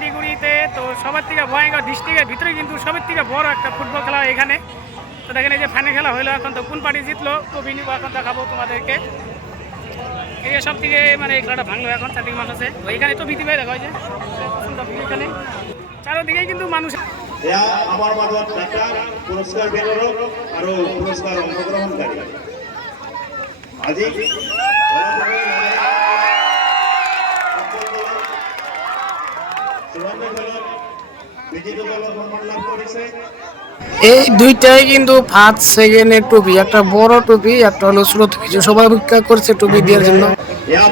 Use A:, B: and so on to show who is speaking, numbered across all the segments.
A: শিলিগুড়িতে, তো সবার থেকে ভয়ঙ্কর ডিস্ট্রিক্টের ভিতরে কিন্তু সবার থেকে বড় একটা ফুটবল খেলা এখানে। তো দেখেন এই যে ফাইনাল খেলা হলো এখন তো কোন পার্টি জিতলো, তো বিনিয়োগ এখন দেখাবো তোমাদেরকে। এই সব থেকে মানে এই খেলাটা ভাঙলো এখন চারদিকে মানুষ এখানে তো ভীতি ভাই দেখা যে? এখানে। চারোদিকেই কিন্তু মানুষ
B: পুৰস্কাৰ আৰু পুৰস্কাৰ অংশগ্ৰহণকাৰী আজি
C: এই দুইটাই কিন্তু ফার্স্ট সেকেন্ডের টুপি, একটা বড় টুপি, একটা হলো ছোট টুপি সবাই অপেক্ষা করছে টুপি দেওয়ার জন্য।
B: এয়া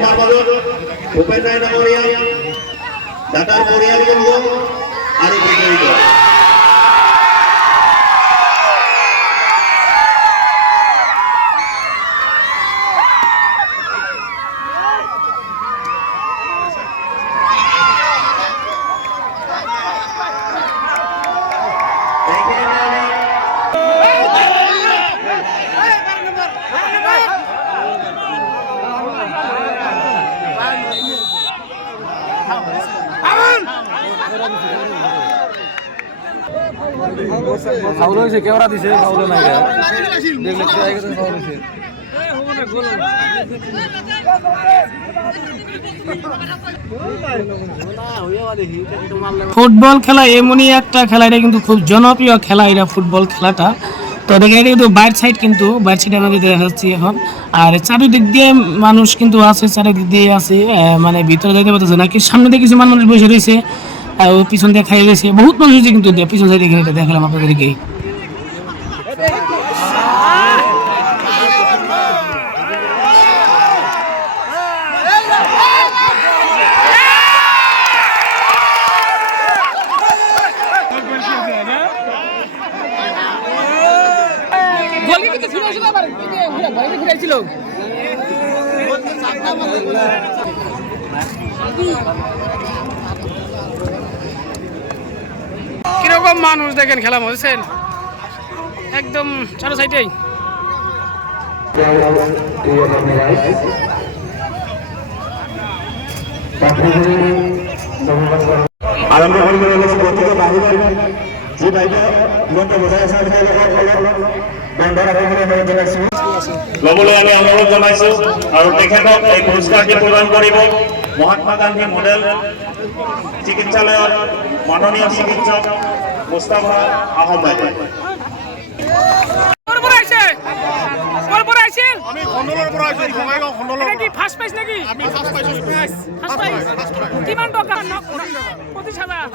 D: ফাউল হয়েছে কেওড়া দিছে? ফাউল নাই দেখলে ফাউল হয়েছে
C: ফুটবল খেলা এমনই একটা খেলা, এটা কিন্তু খুব জনপ্রিয় খেলা, এটা ফুটবল খেলাটা। তো দেখেন, এটা কিন্তু বাইর সাইড কিন্তু, বাইর সাইড আমাদের দেখা যাচ্ছে এখন। আর চারিদিক দিয়ে মানুষ কিন্তু আছে, চারিদিক দিয়ে আছে মানে ভিতরে যাইতে পারতেছে না। কি সামনে দিয়ে কিছু মানুষ বসে রয়েছে আর পিছন দিয়ে খাই রয়েছে বহুত মানুষ কিন্তু, পিছন সাইডে এখানে দেখালাম আপনাদেরকে।
A: কীরকম মানুষ দেখেন খেলা বুঝছেন একদম চারো সাইডেই।
B: আৰম্ভ কৰিব লাগিছে গতিকে বাহিৰত যি বাইদেউ ল'বলৈ আমি অনুৰোধ জনাইছোঁ আৰু তেখেতক এই পুৰস্কাৰটি প্ৰদান কৰিব। মহাত্মা গান্ধী মডেল চিকিৎসালয়ৰ মাননীয় চিকিৎসক মুস্তাফা আহমেদ
A: কোর পরে আইছে কোর পরে আইছে
E: আমি খণ্ডলৰ পৰা আহিছোঁ বঙাইগাঁও খণ্ডলৰ
A: কি ফার্স্ট প্রাইজ নাকি?
E: আমি ফাৰ্ষ্ট পাইছোঁ
A: ফার্স্ট প্রাইজ কিমান টকা? পঁচিছ হাজাৰ।